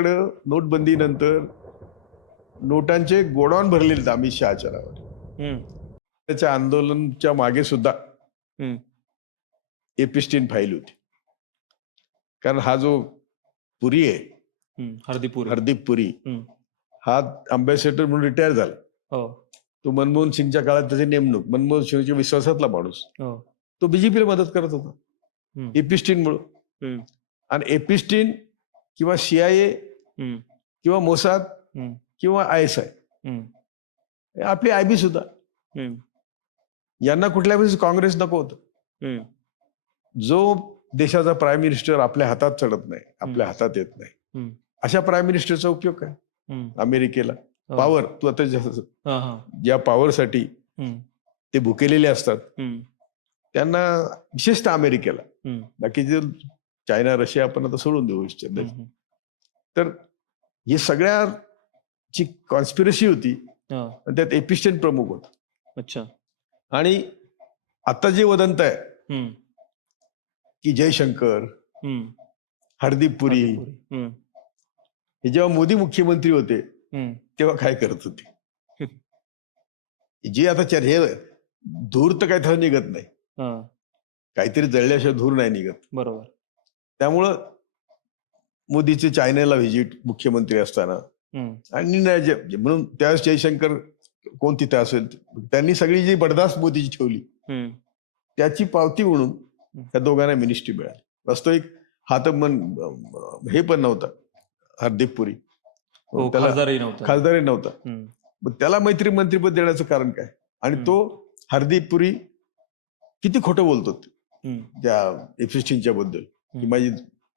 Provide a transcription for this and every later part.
नोटबंदीनंतर नोटांचे godown भरलेले अमित शहाच्या नावाने. हम्म, त्याच्या आंदोलनाच्या मागे सुद्धा हम्म, एपिस्टीन फाईल होती. कारण हा जो पुरी आहे, हरदीप पुरी. हरदीप पुरी, हम्म, हा अम्बॅसेडर म्हणून रिटायर झाला. हो, तो मनमोहन सिंगच्या काळात त्याची नेमणूक, मनमोहन सिंगच्या विश्वासातला माणूस, हो, तो बीजेपीला मदत करत होता हम्म, एपिस्टीनमुळे. हम्म, आणि एपिस्टीन किंवा CIA हम्म, किंवा मोसाद हम्म, किंवा ISI, हम्म, आपली IB सुद्धा, हम्म, यांना कुठल्या वेळेस काँग्रेस नको होतं. हम्म, जो देशाचा प्राईम मिनिस्टर आपल्या हातात चढत नाही, आपल्या हातात येत नाही, हम्म, अशा प्राईम मिनिस्टरचा उपयोग काय हम्म, अमेरिकेला? हो. पॉवर, तू आता हा, हा, ज्या पॉवरसाठी हम्म, ते भुकेलेले असतात हम्म, त्यांना, विशेषतः अमेरिकेला, हम्म, बाकी जे चायना रशिया आपण आता सोडून देऊ इच्छित. हम्म, तर हे सगळ्याची कॉन्स्पिरसी होती. हा, आणि त्यात एपिस्टीन प्रमुख होता. अच्छा, आणि आता जे वदंत आहे हम्म, की जयशंकर, हम्म, हरदीप पुरी, हरदीप पुरी, हम्म, हे जेव्हा मोदी मुख्यमंत्री होते हम्म, तेव्हा काय करत होते? जे आता हे धूर तर काय थर निघत नाही, हा, काहीतरी जळल्याशिवाय धूर नाही निघत. बरोबर, त्यामुळं मोदीचे चायनाला व्हिजिट मुख्यमंत्री असताना, हम्म, आणि म्हणून त्यावेळेस जयशंकर कोण तिथे असेल, त्यांनी सगळी जी बडदास्त मोदीची ठेवली हम्म, त्याची पावती म्हणून त्या दोघांना मिनिस्ट्री मिळाली. वास्तविक हा तर हे पण नव्हता हरदीप पुरी, हो, त्याला खासदारही नव्हता. खासदारही नव्हता. हम्म, मग त्याला मंत्रिपद देण्याचं कारण काय? आणि तो हरदीप पुरी किती खोटं बोलतो हम्म, त्या एपिस्टीनच्या बद्दल, की माझी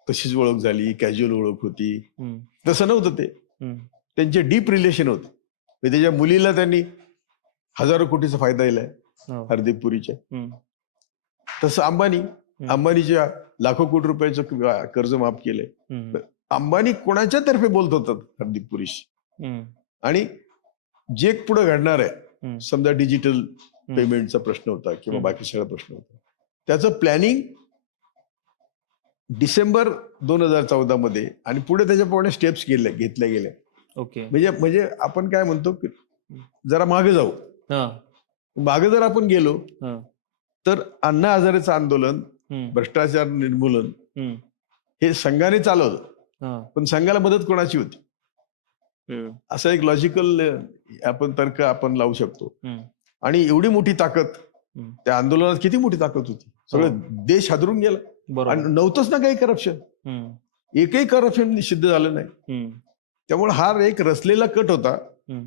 तशीच ओळख झाली, कॅज्युअल ओळख होती. हम्म, तसं नव्हतं ते. हम्म, त्यांचे डीप रिलेशन होते. म्हणजे त्याच्या मुलीला त्यांनी हजारो कोटीचा फायदा दिलाय हो, हरदीप पुरीच्या. हम्म, तसं अंबानीच्या लाखो कोटी रुपयाचं कर्ज माफ केलंय. हम्म, अंबानी कोणाच्या तर्फे बोलत होतात हरदीप पुरीशी. हम्म, आणि जे पुढे घडणार आहे, हम्म, समजा डिजिटल पेमेंटचा प्रश्न होता किंवा बाकी सगळा प्रश्न होता, त्याचं प्लॅनिंग डिसेंबर 2014 मध्ये आणि पुढे त्याच्याप्रमाणे स्टेप्स घेतल्या गेल्या. ओके, म्हणजे आपण काय म्हणतो की जरा मागे जाऊ. हा, मागे जर आपण गेलो हा, तर अण्णा हजारेचं आंदोलन, हम्म, भ्रष्टाचार निर्मूलन, हम्म, हे संघाने चालवलं. हा, पण संघाला मदत कोणाची होती? हम्म, असा एक लॉजिकल तर्क आपण लावू शकतो. हम्म, आणि एवढी मोठी ताकद, हम्म, त्या आंदोलनात किती मोठी ताकद होती, सगळं देश हादरून गेला. बरोबर, आणि नव्हतंच ना काही करप्शन, हम्म, एकही करप्शन सिद्ध झालं नाही. हम्म, त्यामुळे हा एक रचलेला कट होता हम्म,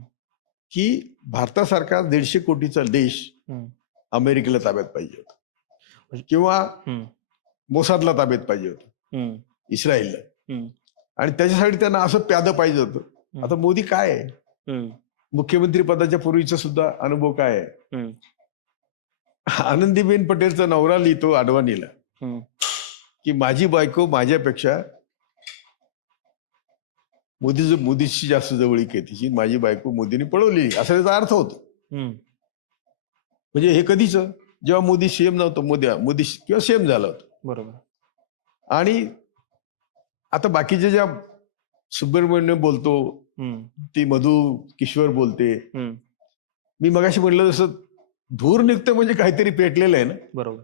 की भारतासारखा 150 कोटीचा देश हम्म, अमेरिकेला ताब्यात पाहिजे होता, किंवा हम्म, मोसादला ताब्यात पाहिजे होतं, हम्म, इस्रायलला. हम्म, आणि त्याच्यासाठी त्यांना असं प्यादं पाहिजे होतं. आता मोदी काय आहे, हम्म, मुख्यमंत्री पदाच्या पूर्वीचा सुद्धा अनुभव काय आहे? हम्म, आनंदीबेन पटेलचा नवरा लिहितो अडवाणीला हम्म, की माझी बायको माझ्यापेक्षा मोदीशी जास्त जवळीक आहे तिची, माझी बायको मोदीने पळवलेली, असा त्याचा अर्थ होतो. हम्म, म्हणजे हे कधीच, जेव्हा मोदी सीएम नव्हतं, मोदी किंवा सीएम झाला होता. बरोबर, आणि आता बाकीचे ज्या सुब्रमण्यम बोलतो, हम्म, ती मधु किशोर बोलते, हम्म, मी मगाशी म्हटलं तसं धूर निघतं म्हणजे काहीतरी पेटलेलं आहे ना. बरोबर.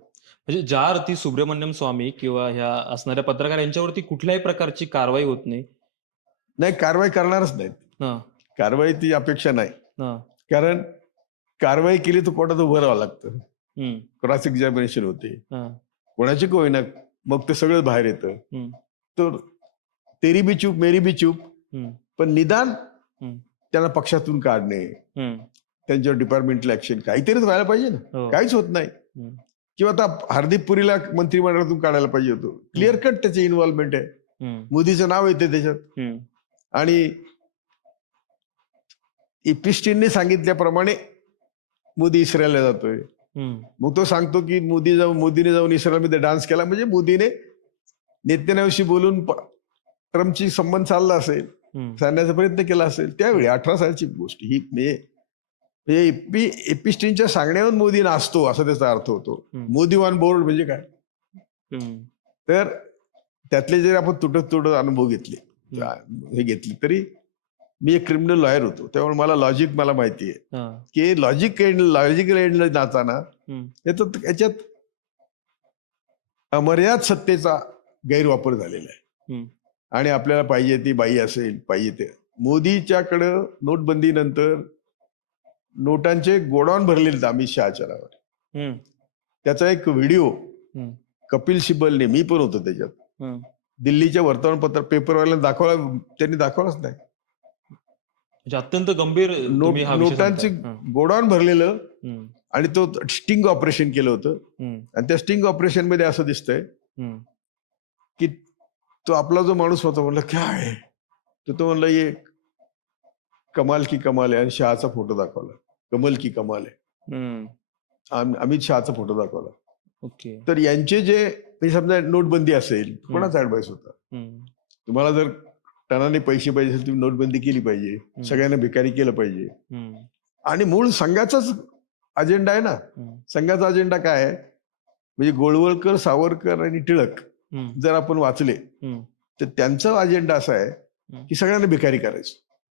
म्हणजे ज्या अर्थी सुब्रमण्यम स्वामी किंवा ह्या असणाऱ्या पत्रकार यांच्यावरती कुठल्याही प्रकारची कारवाई होत नाही. नाही, कारवाई करणारच नाहीत. हा, कारवाई ती अपेक्षा नाही. हा, कारण कारवाई केली तर कोर्टात उभं राहावं लागतं, हम्म, क्रॉस एक्झामिनेशन होते, हा, कोणाची का होईना, मग ते सगळं बाहेर येतं. हम्म, तर तेरी बी चूप मेरी बी चूप, हम्म, पण निदान हम्म, त्यांना पक्षातून काढणे, हम्म, त्यांच्यावर डिपार्टमेंटल ऍक्शन काहीतरीच व्हायला पाहिजे ना. हो, काहीच होत नाही. हम्म, किंवा आता हरदीप पुरीला मंत्रिमंडळातून काढायला पाहिजे होतं. क्लिअर कट त्याची इन्व्हॉल्वमेंट आहे, हम्म, मोदीचं नाव येते त्याच्यात. हम्म, आणि एपिस्टीनने सांगितल्याप्रमाणे मोदी इस्रायलला जातोय. हम्म, मग तो सांगतो की मोदीने जाऊन इस्रायलमध्ये डान्स केला, म्हणजे मोदीने नेत्यानाशी बोलून ट्रम्पची संबंध चालला असेल, हम्म, सांगण्याचा प्रयत्न केला असेल. त्यावेळी 18 सालची गोष्ट ही. एपिस्टीनच्या सांगण्यावर मोदी नाचतो असा त्याचा अर्थ होतो. मोदी ऑन बोर्ड म्हणजे काय? हम्म, तर त्यातले जे आपण तुटक अनुभव घेतले, हे घेतली तरी मी एक क्रिमिनल लॉयर होतो, त्यामुळे मला लॉजिक मला माहिती आहे हा. की लॉजिकल एंडला जाताना हम्म. याच्यात अमर्याद सत्तेचा गैरवापर झालेला आहे. हम्म. आणि आपल्याला पाहिजे ती बाई असेल, पाहिजे ते मोदीच्याकडं नोटबंदीनंतर नोटांचे गोडाऊन भरलेले अमित शहाच्या नावावर. हम्म. त्याचा एक व्हिडिओ हम्म. कपिल सिब्बलने, मी पण होतो त्याच्यात, हम्म. दिल्लीच्या वर्तमानपत्र पेपरवाल्याला दाखवला, त्यांनी दाखवलाच नाही. म्हणजे अत्यंत गंभीर तुम्ही हा विषय नोटांचे सांगताय. गोडाऊन भरलेलं हम्म. आणि तो स्टिंग ऑपरेशन केलं होतं. हम्म. आणि त्या स्टिंग ऑपरेशन मध्ये असं दिसतंय हम्म. की तो आपला जो माणूस होता म्हणलं काय आहे, तर तो म्हणला ये कमाल की कमाल आहे, आणि शहाचा फोटो दाखवला, कमल की कमाल आहे, हम्म. अमित शहाचा फोटो दाखवला. ओके. तर यांचे जे म्हणजे समजा नोटबंदी असेल, कोणाचा ऍडवाइस होता, हम्म. तुम्हाला जर टनाने पैसे पाहिजे असेल तुम्ही नोटबंदी केली पाहिजे, सगळ्यांना भिकारी केलं पाहिजे. हम्म. आणि मूळ संघाचाच अजेंडा आहे ना. हम्म. संघाचा अजेंडा काय आहे, म्हणजे गोळवळकर, सावरकर आणि टिळक हम्म. जर आपण वाचले हम्म. तर त्यांचा अजेंडा असा आहे की सगळ्यांना भिकारी करायचं.